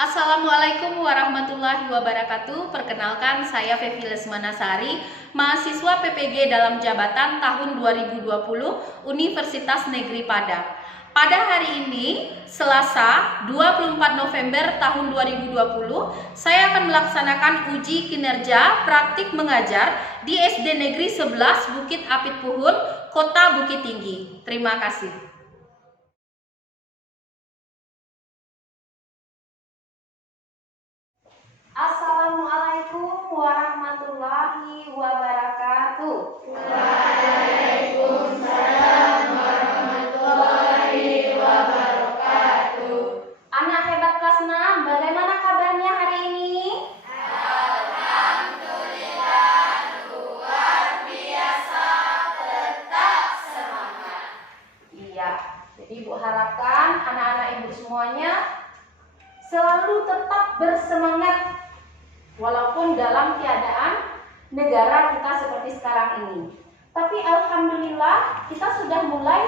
Assalamualaikum warahmatullahi wabarakatuh. Perkenalkan, saya Fevi Lesmanasari, mahasiswa PPG dalam jabatan tahun 2020 Universitas Negeri Padang. Pada hari ini, Selasa 24 November tahun 2020, saya akan melaksanakan uji kinerja praktik mengajar di SD Negeri 11 Bukit Apit Puhun, Kota Bukit Tinggi. Terima kasih. Assalamualaikum warahmatullahi wabarakatuh. Waalaikumsalam warahmatullahi wabarakatuh. Anak hebat kelas 6, bagaimana kabarnya hari ini? Alhamdulillah, luar biasa, tetap semangat. Iya, jadi Ibu harapkan anak-anak Ibu semuanya selalu tetap bersemangat walaupun dalam keadaan negara kita seperti sekarang ini. Tapi alhamdulillah kita sudah mulai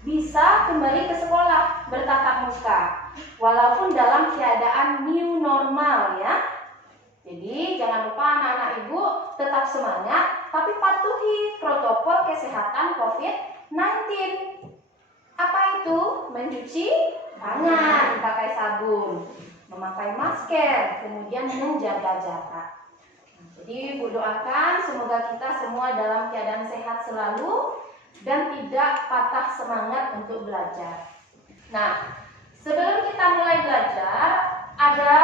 bisa kembali ke sekolah bertatap muka walaupun dalam keadaan new normal ya. Jadi jangan lupa anak-anak Ibu tetap semangat tapi patuhi protokol kesehatan COVID-19. Apa itu? Mencuci tangan pakai sabun, memakai masker, kemudian menjaga jarak. Jadi Ibu doakan semoga kita semua dalam keadaan sehat selalu dan tidak patah semangat untuk belajar. Nah, sebelum kita mulai belajar, ada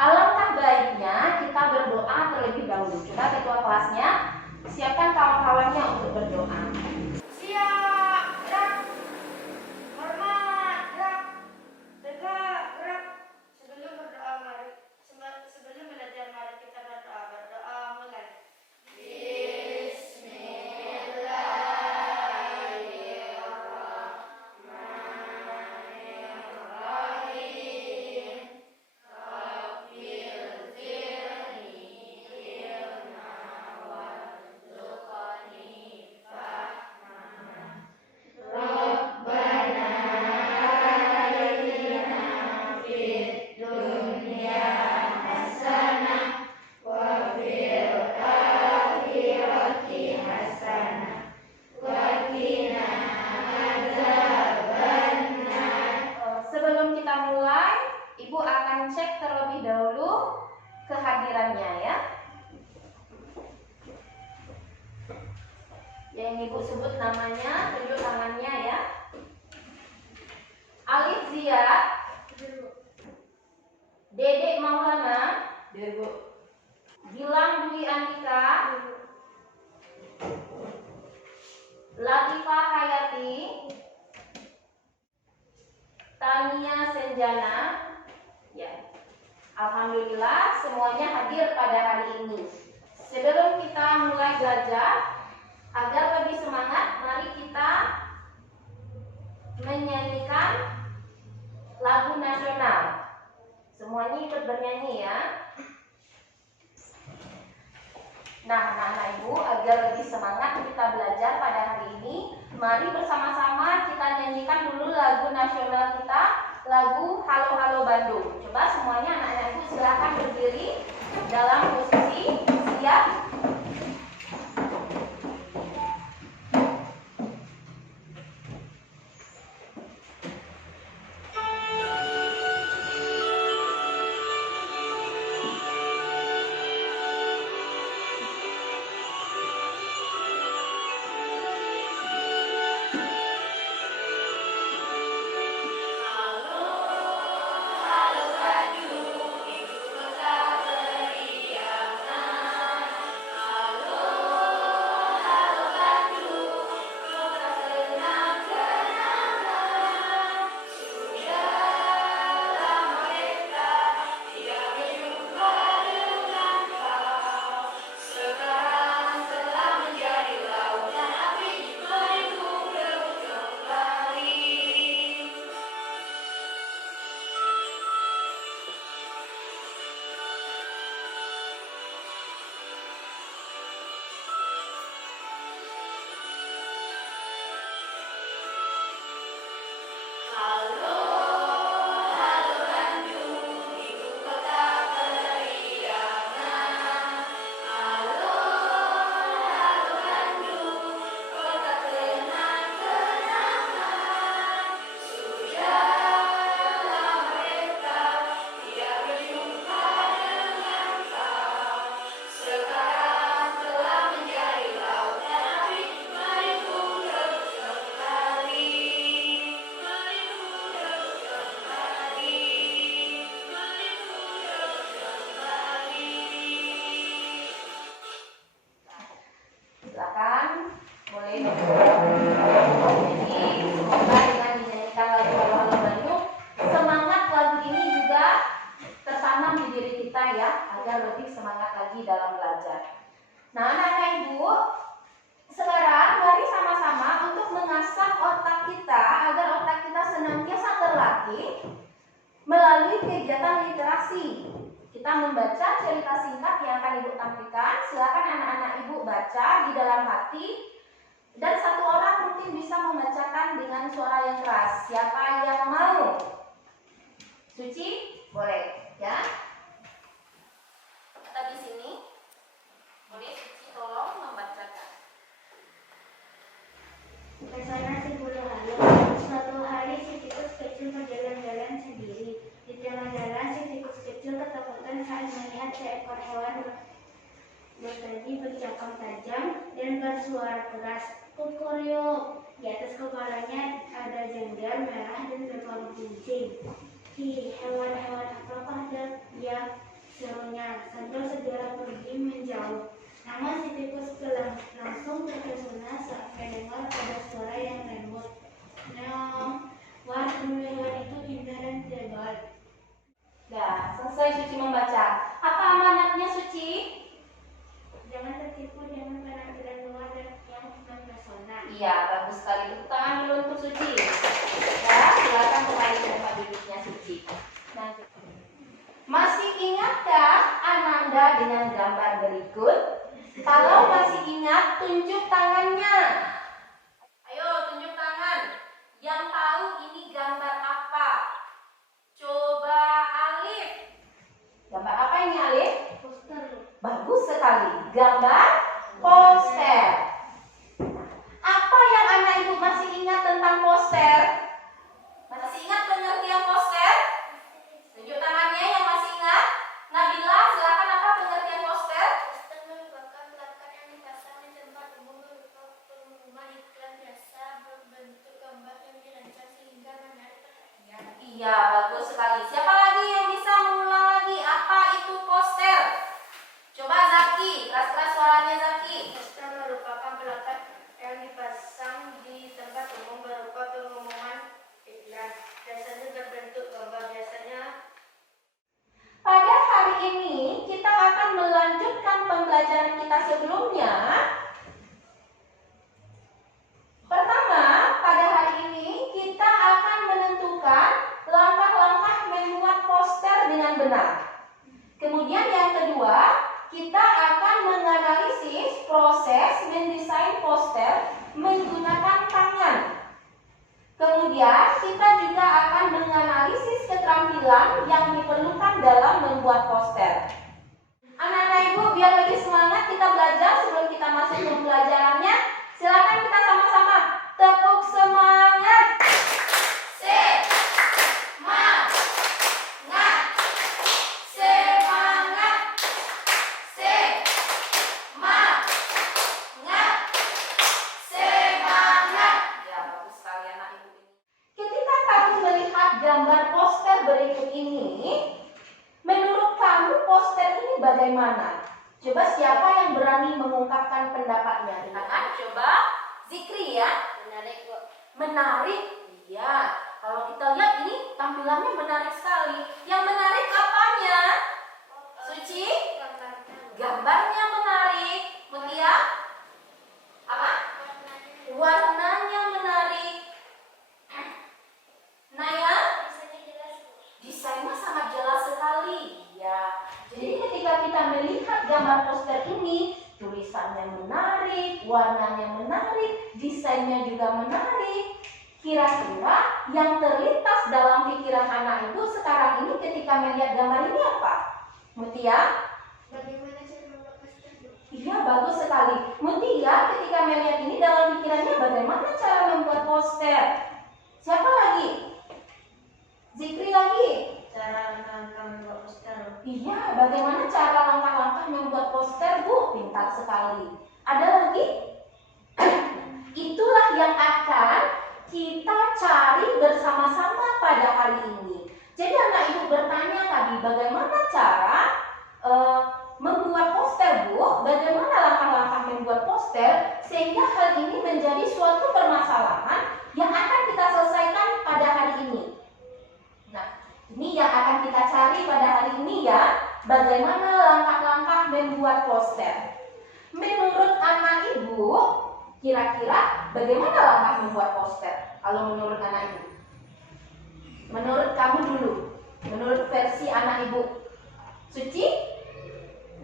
alangkah baiknya kita berdoa terlebih dahulu. Coba ketua kelasnya siapkan kawan-kawannya untuk berdoa. Siap, gerak. Hormat, gerak. Tegak, gerak. Sebelum berdoa, sebelum belajar, mari kita berdoa. Berdoa mulai. Bismillahirrahmanirrahim. Rabbil zirni ilma warzuqni fahma. Rabbana atina fid dunya hasanah wa fil akhirati hasanah wa qina adzabannar. Sebelum kita mulai, Ibu akan cek terlebih dahulu kehadirannya ya. Yang Ibu sebut namanya, tunjuk tangannya ya. Alif Zia, Dedek Maulana, Gilang Dwi Andika, Latifah Hayati, Tania Senjana. Ya. Alhamdulillah semuanya hadir pada hari ini. Sebelum kita mulai belajar, agar lebih semangat, mari kita menyanyikan lagu nasional. Semuanya ikut bernyanyi ya. Nah, anak-anak Ibu, agar lebih semangat kita belajar pada hari ini, mari bersama-sama kita nyanyikan dulu lagu nasional kita, lagu Halo Halo Bandung. Coba semuanya anak-anak Ibu silakan berdiri dalam posisi siap. Halo Bandung, ibu kota ceria. tanam di diri kita ya, agar lebih semangat lagi dalam belajar. Nah, anak-anak Ibu, sekarang mari sama-sama untuk mengasah otak kita agar otak kita senantiasa terlatih melalui kegiatan literasi. Kita membaca cerita singkat yang akan Ibu tampilkan. Silakan anak-anak Ibu baca di dalam hati, dan satu orang mungkin bisa membacakan dengan suara yang keras. Siapa yang mau? Suci, boleh ya. Kita di sini. Boleh Suci tolong membacakan. Pesona si bulu halus. Suatu hari si tikus kecil berjalan-jalan sendiri. Di tengah jalan si tikus kecil ketakutan saat melihat seekor hewan bertanding bercakap tajam dan bersuara keras. Kukuryuk. Di atas kepalanya ada jenggot merah dan berparuh-paruh. Hewan-hewan apakah yang serunya? Sambil segera pergi menjauh. Namun si tikus langsung terpesona saat mendengar ada suara yang lembut. Wah, bulu hewan itu indah dan tebal. Nah, selesai Suci membaca. Apa amanatnya Suci? Jangan tertipu dengan penampilan luar dan yang mempesona. Iya, bagus sekali. Tepuk tangan dulu untuk Suci. Ya, silakan kembali ke tempat duduknya Suci. Nah, masih ingatkah Ananda dengan gambar berikut? Kalau masih ingat, tunjuk tangannya. Ayo, tunjuk tangan. Yang tahu ini gambar apa? Coba Alif. Gambar apa ini Alif? Poster. Bagus sekali. Gambar poster. Apa yang anak ibu masih ingat tentang poster? Masih ingat pengertian poster? Tunjuk tangannya yang masih ingat. Nabila, silakan, apa pengertian poster? Poster merupakan plakat yang dipasang di tempat umum berupa pengumuman iklan biasa berbentuk gambar yang dirancang sehingga menarik perhatian. Iya, bagus sekali. Siapa lagi yang bisa mengulang lagi apa itu poster? Coba Zaki, keras-keras suaranya Zaki. Poster merupakan plakat yang dipasang di tempat umum berupa pengumuman iklan. Biasanya berbentuk gambar. Biasanya Pada hari ini kita akan melanjutkan pembelajaran kita sebelumnya. Pertama, pada hari ini kita akan menentukan langkah-langkah membuat poster dengan benar. Kemudian yang kedua, kita akan menganalisis proses mendesain poster menggunakan tangan. Kemudian kita juga akan menganalisis keterampilan yang diperlukan dalam membuat poster. Anak-anak ibu, biar lebih semangat kita belajar sebelum kita masuk ke pembelajarannya, silakan kita sama-sama tepuk semangat. Semangat, semangat, semangat, semangat. Ya, bagus sekali anak ibu ini. Ketika kamu melihat gambar poster berikut ini, menurut kamu poster ini bagaimana? Coba siapa yang berani mengungkapkan pendapatnya? Silakan, coba Zikri ya. menarik kok. Menarik, iya. Kalau kita lihat ini tampilannya menarik sekali. Yang menarik apanya? Suci? Gambarnya menarik. Mutia? Apa? Warnanya menarik. Naya? Desainnya sangat jelas sekali. Ya. Jadi ketika kita melihat gambar poster ini, tulisannya menarik, warnanya menarik, desainnya juga menarik. Kira-kira yang terlintas dalam pikiran anak ibu sekarang ini ketika melihat gambar ini apa? Mutia? Bagaimana cara membuat poster? Iya, bagus sekali. Mutia ketika melihat ini dalam pikirannya bagaimana cara membuat poster? Siapa lagi? Zikri lagi? Cara langkah membuat poster. Iya, bagaimana cara langkah-langkah membuat poster, Bu? Pintar sekali. Ada lagi? Itulah yang akan kita cari bersama-sama pada hari ini. Jadi anak ibu bertanya tadi, bagaimana cara membuat poster, Bu? Bagaimana langkah-langkah membuat poster sehingga hal ini menjadi suatu permasalahan yang akan kita selesaikan pada hari ini. Nah, ini yang akan kita cari pada pada hari ini ya, bagaimana langkah-langkah membuat poster. Menurut anak ibu, kira-kira bagaimana langkah membuat poster? Kalau menurut anak ibu, menurut kamu dulu, menurut versi anak ibu, Suci?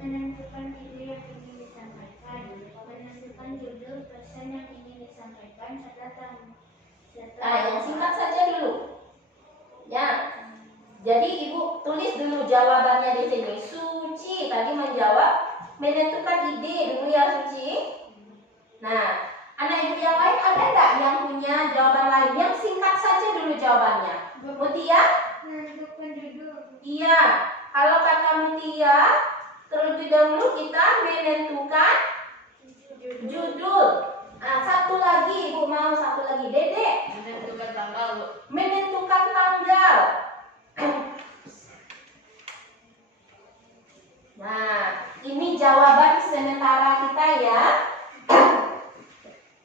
Menentukan ide yang ingin disampaikan, menentukan judul pesan yang ingin disampaikan, Yang singkat saja dulu. Ya. Jadi ibu tulis dulu jawabannya di sini. Suci tadi menjawab menentukan ide dulu ya Suci. Nah, anak ibu yang lain ada nggak yang punya jawaban lain? Yang singkat saja dulu jawabannya. Mutia? menentukan judul. Iya. Kalau kata Mutia, terlebih dahulu kita menentukan judul. Nah, satu lagi ibu mau satu lagi. Dede? Menentukan tanggal, Bu. Menentukan tanggal. Nah, ini jawaban sementara kita ya.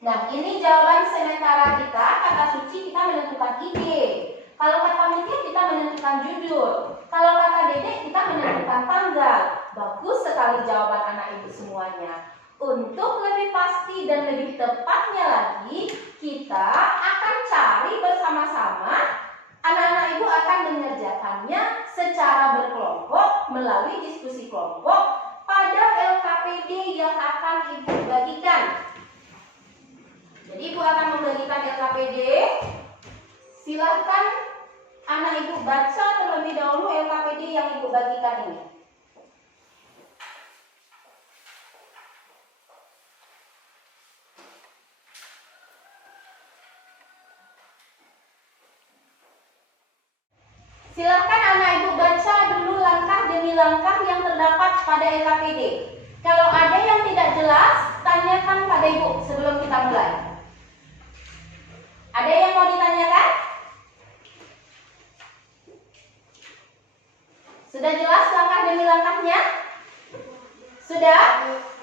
Nah, ini jawaban sementara kita. Kata Suci kita menentukan ide. Kalau kata Mutia kita menentukan judul. Kalau kata Dede kita menentukan tanggal. Bagus sekali jawaban anak ibu semuanya. Untuk lebih pasti dan lebih tepatnya lagi, kita akan cari bersama-sama. Anak-anak ibu akan mengerjakannya secara berkelompok melalui diskusi kelompok pada LKPD yang akan ibu bagikan. Jadi ibu akan membagikan LKPD. Silahkan anak ibu baca terlebih dahulu LKPD yang ibu bagikan ini. Silahkan anak ibu baca dulu langkah demi langkah yang terdapat pada LKPD. Kalau ada yang tidak jelas, tanyakan pada ibu sebelum kita mulai. Ada yang mau ditanyakan? Sudah jelas langkah demi langkahnya? Sudah?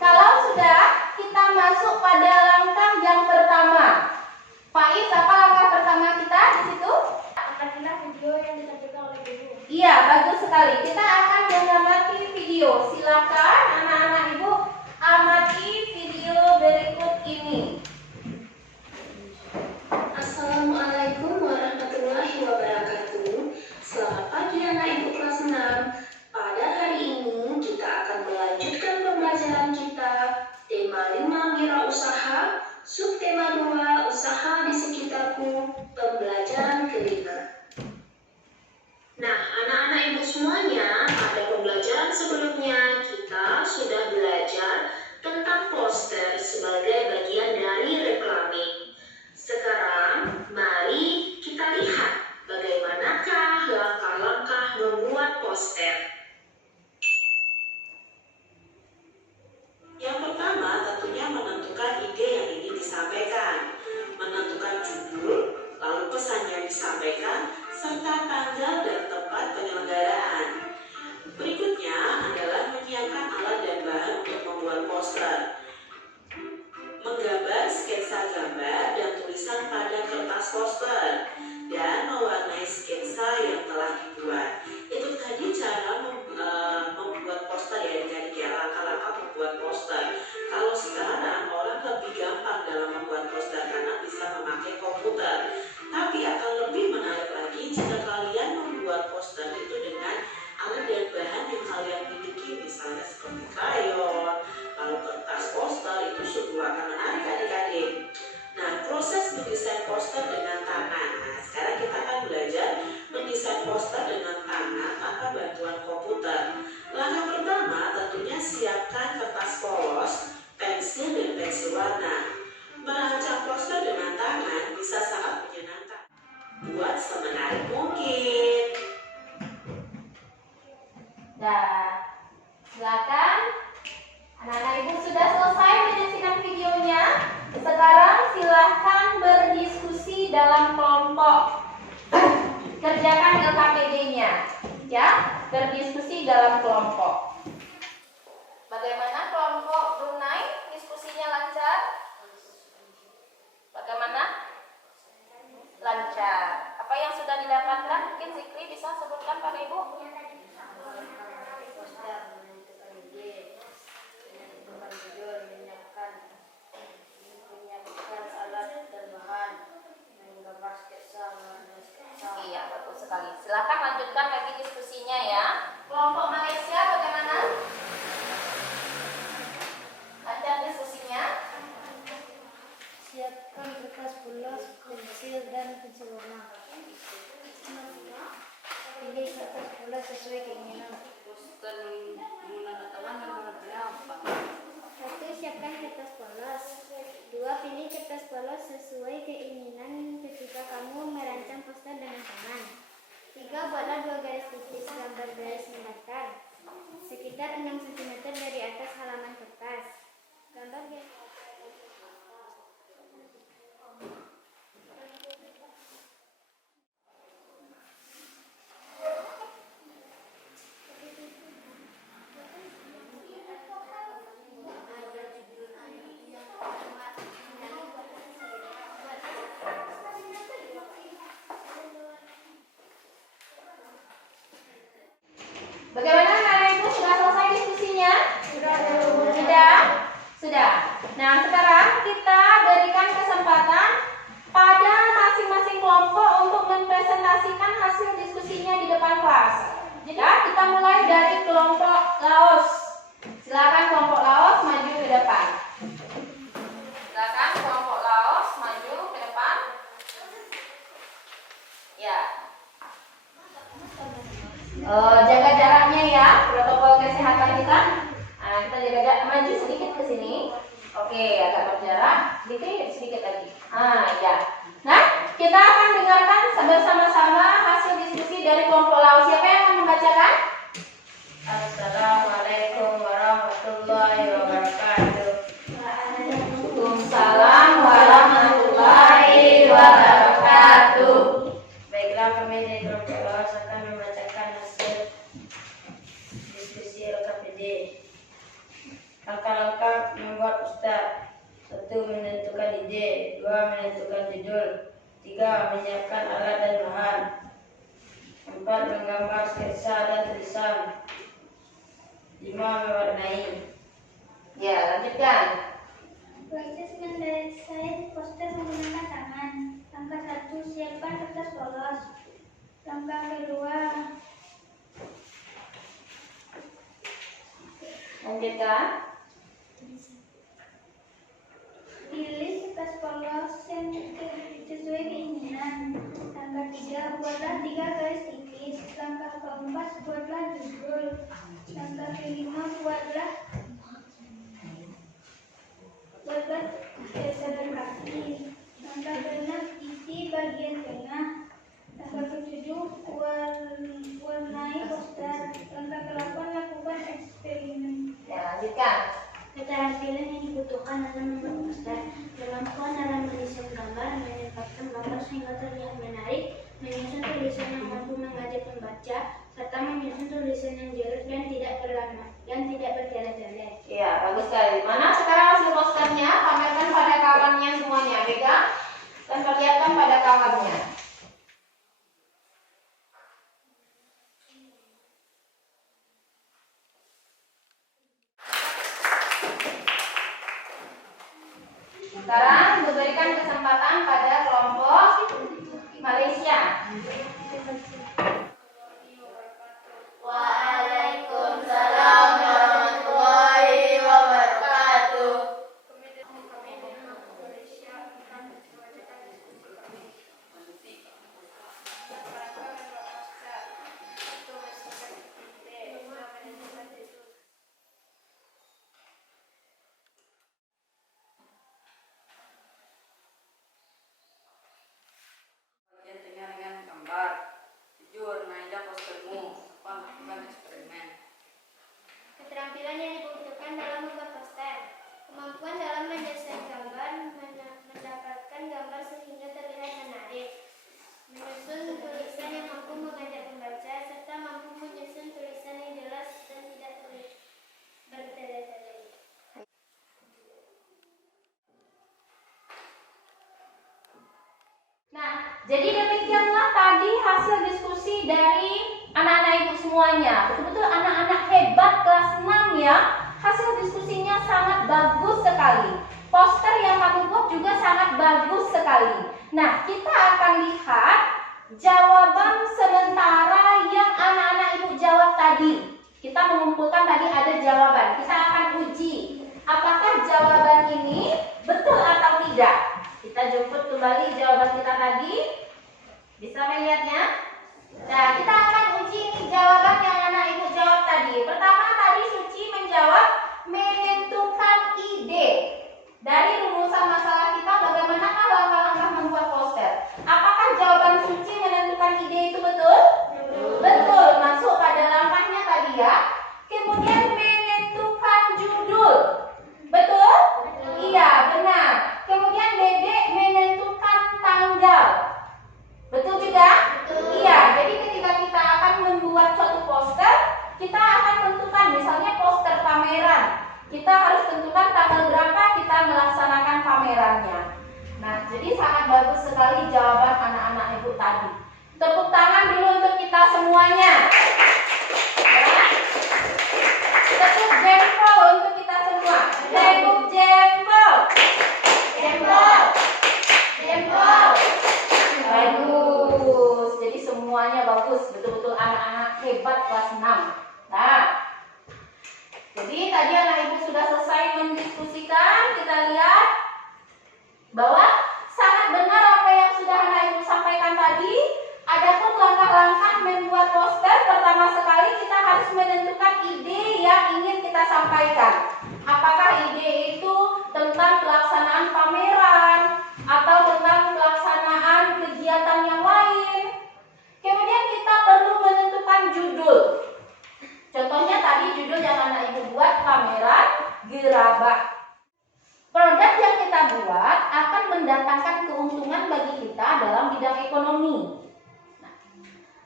Kalau sudah, kita masuk pada langkah yang pertama. Faiz, apa langkah pertama kita di situ? Apabila video yang ditampilkan oleh ibu. Iya, bagus sekali. Kita akan mengamati video. Silakan anak-anak ibu amati video berikut ini. Assalamualaikum warahmatullahi wabarakatuh. Selamat pagi anak ibu kelas 6. Pada hari ini kita akan melanjutkan pembelajaran kita tema 5 wirausaha, subtema 2 usaha di sekitarku, pembelajaran kelima. Nah, anak-anak ibu semuanya, pada pembelajaran sebelumnya kita sudah belajar tentang poster sebagai bagian dari reklame. Sekarang, mari kita lihat bagaimanakah langkah-langkah membuat poster. Yang pertama tentunya menentukan ide yang ingin disampaikan, menentukan judul, lalu pesan yang disampaikan, serta tanggal dan tempat penyelenggaraan. Berikutnya adalah menyiapkan alat dan bahan untuk membuat poster. Menggambar sketsa gambar dan tulisan pada kertas poster dan mewarnai sketsa yang telah dibuat. Itu tadi cara membuat poster ya, dengan langkah-langkah membuat poster. Kalau sekarang orang lebih gampang dalam membuat poster karena bisa memakai komputer. Tapi akan lebih menarik lagi jika kalian membuat poster itu dengan alat dan bahan yang kalian miliki, misalnya seperti krayon, lalu kertas poster, itu sungguh akan menarik adik-adik. Nah, proses mendesain poster dengan tangan. Nah, sekarang kita akan belajar mendesain poster dengan tangan tanpa bantuan komputer. Langkah pertama tentunya siapkan kertas polos, pensil dan pensil warna. Merancang poster dengan tangan bisa sangat menyenangkan. Buat semenarik mungkin. Nah, silakan. Anak-anak ibu sudah selesai menyaksikan videonya. Sekarang silahkan berdiskusi dalam kelompok. Kerjakan LKPD-nya. Ya, berdiskusi dalam kelompok. Bagaimana kelompok Brunei? Diskusinya lancar? Bagaimana? Lancar. Apa yang sudah didapatkan? Mungkin Zikri bisa sebutkan pada ibu. sekitar 6 cm dari atas halaman kertas. Gambar yang Bagaimana anak ibu, sudah selesai diskusinya? Sudah? Sudah. Nah, sekarang kita berikan kesempatan pada masing-masing kelompok untuk mempresentasikan hasil diskusinya di depan kelas. Ya, kita mulai dari kelompok Laos. Silakan kelompok Laos maju ke depan. Silakan kelompok Laos maju ke depan. Ya. Jaga jaraknya ya, protokol kesehatan kita. Nah, kita jaga jarak, maju sedikit ke sini. Oke, agak berjarak, sedikit lagi. Ya. Nah, kita akan dengarkan bersama-sama hasil diskusi dari kelompok Laos. Siapa yang akan membacakan? Assalamualaikum warahmatullahi wabarakatuh. Waalaikumsalam warahmatullahi wabarakatuh. Baiklah, kami dari kelompok Laos akan membacakan hasil diskusi LKPD. Langkah-langkah membuat Ustaz. 1. Menentukan ide. 2. Menentukan judul. 3. Menyiapkan alat dan bahan. 4. Menggambar sketsa dan tulisan. 5. Mewarnai. Ya, lanjutkan. proses mendesain poster menggunakan tangan. Langkah 1, siapkan kertas polos. Langkah kedua, Lanjutkan. pilih kertas polos yang sesuai keinginan. Langkah 3, buatlah 3 garis tipis. Langkah keempat, buatlah judul. Langkah kelima, buatlah geseran kaki. Langkah keenam, isi bagian tengah. Langkah ketujuh, warnai poster. Langkah ke-8, lakukan eksperimen. Ya, lanjutkan. Keterampilan yang dibutuhkan dalam membuat poster: kemampuan dalam mendesain gambar, menempatkan gambar sehingga terlihat menarik, menyusun tulisan yang mampu mengajak pembaca, serta menyusun tulisan yang jelas dan tidak bertele-tele. Iya, bagus sekali. Mana sekarang hasil posternya? Pamerkan pada kawannya semuanya. Pegang dan perlihatkan pada kawannya. Sekarang diberikan kesempatan pada kelompok Malaysia. Waalaikumsalam warahmatullahi wabarakatuh. Dengan gambar, jujur, naiklah postermu, lakukan eksperimen. Keterampilan yang dibutuhkan dalam membuat poster: kemampuan dalam mendesain gambar, mendapatkan gambar sehingga terlihat menarik, menyusun tulisan yang mampu mengajak pembaca, serta mampu menyusun tulisan yang jelas dan tidak bertele-tele. Nah, jadi demikianlah tadi hasil diskusi dari anak-anak ibu semuanya. Betul-betul anak-anak hebat kelas 6 ya. Hasil diskusinya sangat bagus sekali. Poster yang kamu buat juga sangat bagus sekali. Nah, kita akan lihat jawaban sementara yang anak-anak ibu jawab tadi. Kita mengumpulkan tadi ada jawaban. Kita akan uji apakah jawaban ini betul atau tidak. Kita jemput kembali jawaban kita tadi. Bisa melihatnya? Nah, kita akan uji ini jawaban yang anak ibu jawab tadi. Pertama tadi Suci menjawab menentukan ide. Dari rumusan masalah kita, bagaimanakah langkah-langkah membuat poster? Apakah jawaban Suci menentukan ide itu betul? Betul, masuk pada langkahnya tadi ya. Kemudian Jadi sangat bagus sekali jawaban anak-anak ibu tadi. Tepuk tangan dulu untuk kita semuanya. Ya. Tepuk jempol untuk kita semua. Tepuk jempol. Jempol. Jempol. Bagus. Jadi semuanya bagus. Betul-betul anak-anak hebat kelas 6. Nah, jadi tadi anak ibu sudah selesai mendiskusikan. Kita lihat bahwa sangat benar apa yang sudah anak ibu sampaikan tadi. Adapun langkah-langkah membuat poster, pertama sekali kita harus menentukan ide yang ingin kita sampaikan. Apakah ide itu tentang pelaksanaan pameran atau tentang pelaksanaan kegiatan yang lain. Kemudian kita perlu menentukan judul. Contohnya tadi judul yang anak ibu buat pameran gerabah. Produk yang kita buat akan mendatangkan keuntungan bagi kita dalam bidang ekonomi. Nah,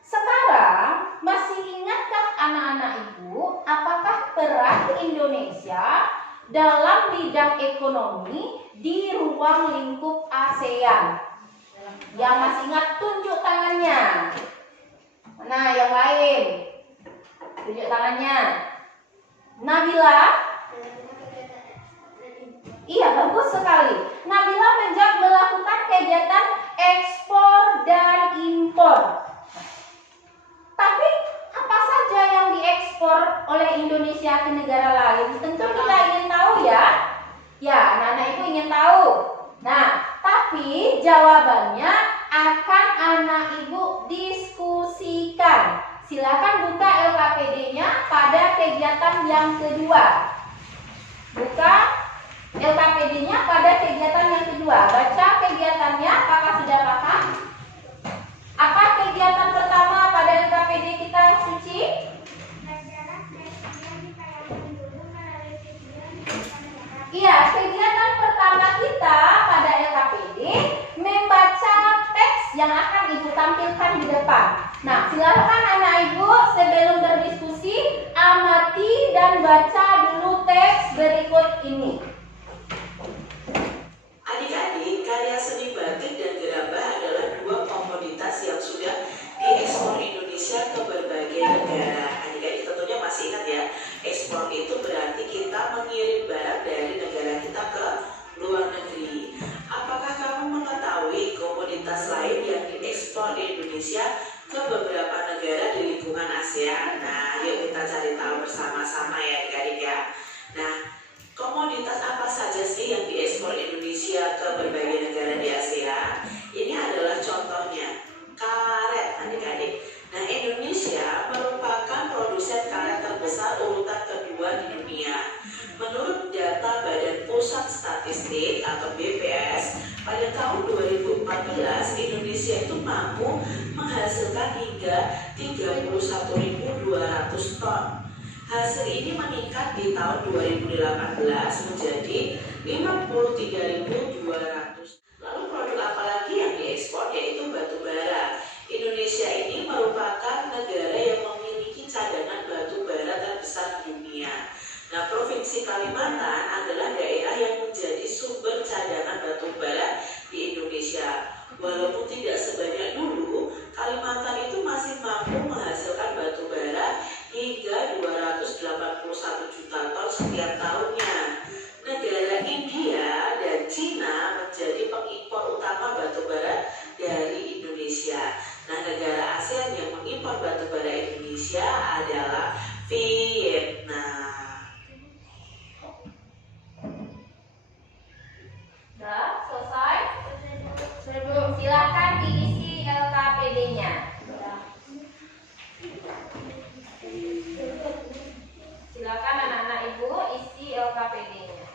sekarang masih ingatkah anak-anak ibu apakah peran Indonesia dalam bidang ekonomi di ruang lingkup ASEAN? Yang masih ingat tunjuk tangannya. Nah, yang lain tunjuk tangannya. Nabila? Iya, bagus sekali. Nabila melakukan kegiatan ekspor dan impor. Tapi apa saja yang diekspor oleh Indonesia ke negara lain? Tentu kita ingin tahu ya. Ya, anak-anak ibu ingin tahu. Nah, tapi jawabannya akan anak ibu diskusikan. Silakan buka LKPD-nya pada kegiatan yang kedua. Buka LKPD-nya pada kegiatan yang kedua. Baca kegiatannya, apakah sudah paham? Apa kegiatan pertama pada LKPD kita, Suci? Iya, kegiatan pertama kita pada LKPD membaca teks yang akan ibu tampilkan di depan. Nah, silakan anak ibu sebelum berdiskusi amati dan baca dulu teks berikut ini. Adik-adik, karya seni batik dan gerabah adalah dua komoditas yang sudah diekspor Indonesia ke berbagai negara. Adik-adik tentunya masih ingat ya, ekspor itu berarti kita mengirim barang dari negara kita ke luar negeri. Apakah kamu mengetahui komoditas lain yang diekspor di Indonesia ke beberapa negara di lingkungan ASEAN? Nah, yuk kita cari tahu bersama-sama ya adik-adik ya. Nah, komoditas apa saja sih yang diekspor Indonesia ke berbagai negara di ASEAN? Ini adalah contohnya, karet adik-adik. Nah, Indonesia merupakan produsen karet terbesar urutan kedua di dunia. Menurut data Badan Pusat Statistik atau BPS, pada tahun 2014 Indonesia itu mampu menghasilkan hingga 31.200 ton. Hasil ini meningkat di tahun 2018 menjadi 53.200. Lalu produk apa lagi yang diekspor, yaitu batu bara. Indonesia ini merupakan negara yang memiliki cadangan batu bara terbesar di dunia. Nah, Provinsi Kalimantan adalah daerah yang menjadi sumber cadangan batu bara di Indonesia. Walaupun tidak sebanyak dulu, Kalimantan itu masih mampu menghasilkan batu bara hingga 281 juta ton setiap tahunnya. Negara India dan Cina menjadi pengimpor utama batu bara dari Indonesia. Nah, negara ASEAN yang mengimpor batu bara Indonesia adalah Vietnam. Sudah selesai? Silakan diisi LKPD-nya. Silakan anak-anak ibu isi LKPD-nya.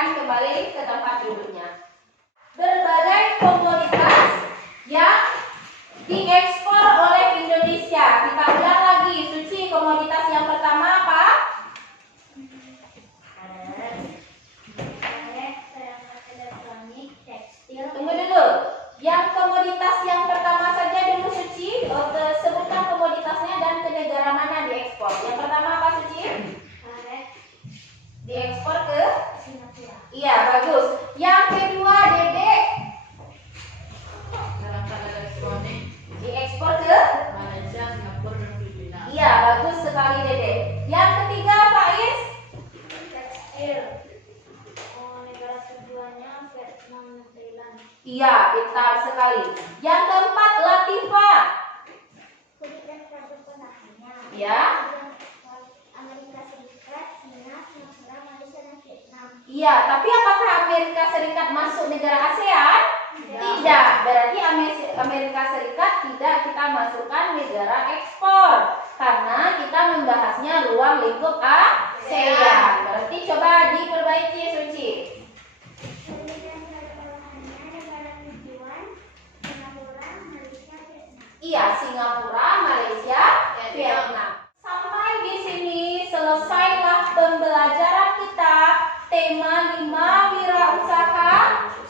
silakan kembali ke tempat duduknya. Berbagai komoditas yang diekspor oleh Indonesia. Kita ulang lagi, Suci, komoditas yang pertama apa? Perangkat elektronik, tekstil. Tunggu dulu. Yang komoditas yang pertama saja dulu, Suci. Sebutkan komoditasnya dan ke negara mana diekspor. Yang pertama apa, Suci? Karet, Diekspor ke? Singapura. Iya, bagus. Yang kedua, Dedek. Perangkat elektronik Diekspor ke? Malaysia, Singapura, dan Filipina. Iya, bagus sekali, Dedek. Yang ketiga, Faiz. Tekstil. Negara tujuannya Vietnam dan Thailand. Iya, pintar sekali. Yang keempat, Latifa. Kulit dan produk olahannya. Ya. Amerika Serikat, China, Singapura, Malaysia, dan Vietnam. Iya, tapi apakah Amerika Serikat masuk negara ASEAN? Tidak. Berarti Amerika Serikat tidak kita masukkan negara ekspor. Karena kita membahasnya ruang lingkup ASEAN. Berarti coba diperbaiki, Suci. Kulit dan produk olahannya negara tujuan Singapura, Malaysia, Vietnam. Iya, Singapura, Malaysia, Vietnam. Sampai di sini selesailah pembelajaran kita tema 5 wirausaha,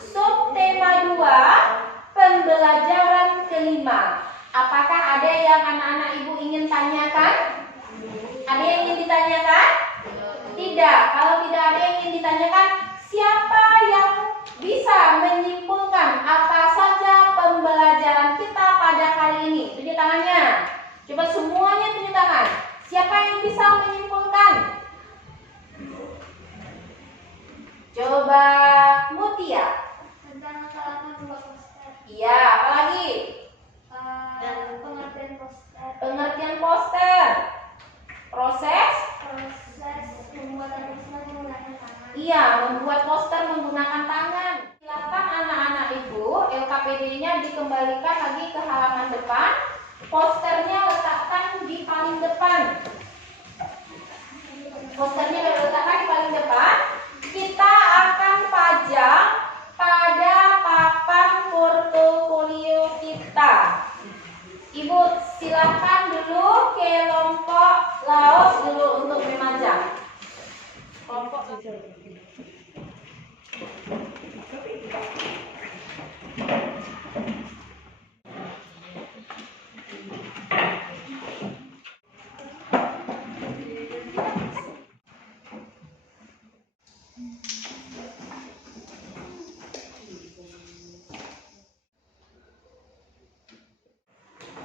subtema 2, pembelajaran kelima. Apakah ada yang anak-anak ibu ingin tanyakan? Ada yang ingin ditanyakan? Tidak. Kalau tidak ada yang ingin ditanyakan, siapa yang bisa menyimpulkan apa saja pembelajaran kita pada hari ini? Tunjuk tangannya. Coba semuanya tunjuk tangan. Siapa yang bisa menyimpulkan? Coba Mutia. Tentang kesalahan membuat poster. Iya, apalagi? Dan pengertian poster. Pengertian poster. Proses? Proses pembuatan poster menggunakan tangan. Iya, membuat poster menggunakan tangan. Silakan anak-anak ibu, LKPD-nya dikembalikan lagi ke halaman depan. Posternya letakkan di paling depan. Posternya letakkan di paling depan. Kita akan pajang pada papan portofolio kita. Ibu silakan dulu kelompok Laos dulu untuk memajang. Kelompok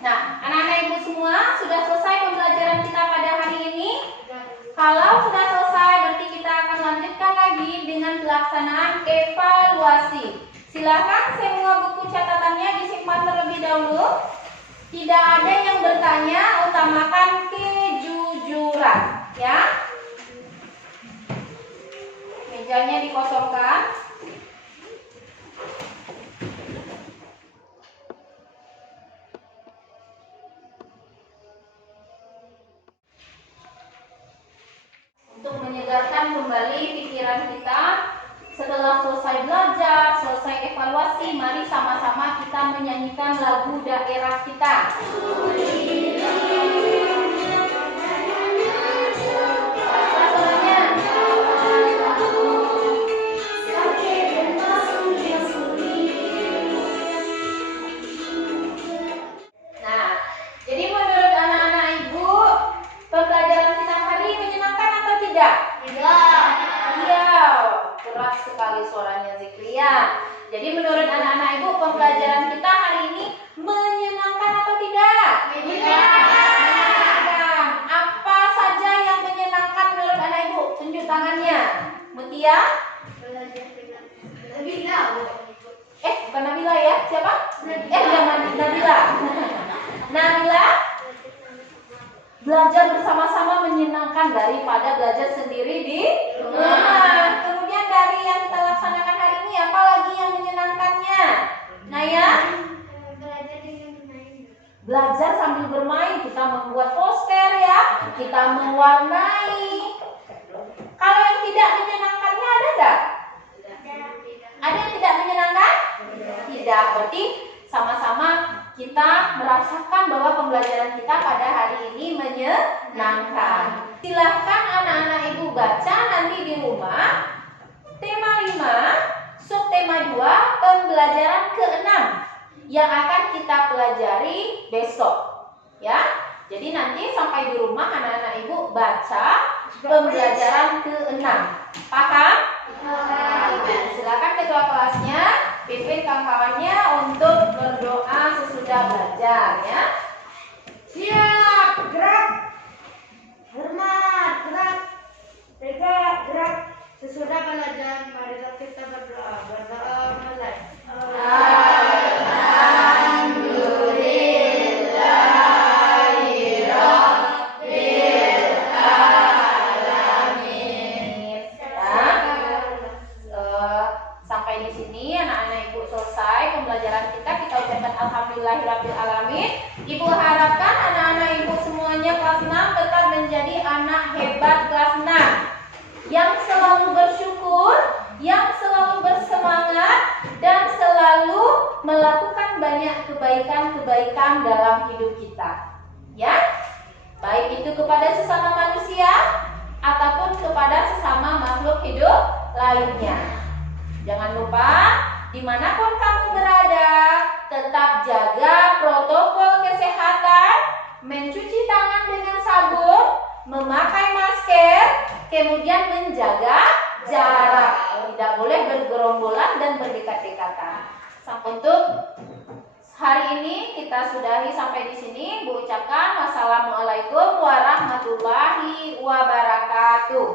Nah, anak-anak ibu semua sudah selesai pembelajaran kita pada hari ini. Kalau sudah selesai, berarti kita akan lanjutkan lagi dengan pelaksanaan evaluasi. Silakan semua buku catatannya disimpan terlebih dahulu. Tidak ada yang bertanya, utamakan kejujuran, ya. Mejanya dikosongkan. Untuk menyegarkan kembali pikiran kita setelah selesai belajar, selesai evaluasi, mari sama-sama kita menyanyikan lagu daerah kita. Nah, jadi menurut anak-anak ibu, pembelajaran kita hari ini menyenangkan atau tidak? Iya, keras sekali suaranya Zikria. Jadi menurut anak-anak ibu, pembelajaran kita hari ini menyenangkan atau tidak? Menyenangkan. Apa saja yang menyenangkan menurut anak ibu? Tunjuk tangannya. Mutia? Bukan Nabila ya? Siapa? Nabila. Nabila? Belajar bersama-sama menyenangkan daripada belajar sendiri di rumah. Kemudian dari yang kita laksanakan hari ini, apa lagi yang menyenangkannya? Naya? Belajar dengan bermain. Belajar sambil bermain, kita membuat poster ya, kita mewarnai. Kalau yang tidak menyenangkannya ada nggak? sudah. Berarti sama-sama kita merasakan bahwa pembelajaran kita pada hari ini menyenangkan. Silahkan anak-anak ibu baca nanti di rumah tema 5, subtema 2, pembelajaran ke-6 yang akan kita pelajari besok. Ya, jadi nanti sampai di rumah anak-anak ibu baca pembelajaran ke-6. Paham? Silakan ketua kelasnya pimpin kawan-kawannya untuk berdoa sesudah belajar ya. Siap, gerak. Hormat, gerak. Tegak, gerak. Sesudah belajar, mari kita berdoa. Berdoa mulai. Sampai di sini anak-anak ibu selesai pembelajaran kita ucapkan alhamdulillahirabbil alamin. Ibu harapkan anak-anak ibu semuanya kelas 6 tetap menjadi anak hebat kelas 6 yang selalu bersyukur, yang selalu bersemangat dan selalu melakukan banyak kebaikan-kebaikan dalam hidup kita. Ya, baik itu kepada sesama manusia ataupun kepada sesama makhluk hidup lainnya. Jangan lupa, dimanapun kamu berada, tetap jaga protokol kesehatan, mencuci tangan dengan sabun, memakai masker, kemudian menjaga jarak. Tidak boleh bergerombolan dan berdekat-dekatan. Untuk hari ini kita sudahi sampai di sini. Bu ucapkan wassalamualaikum warahmatullahi wabarakatuh.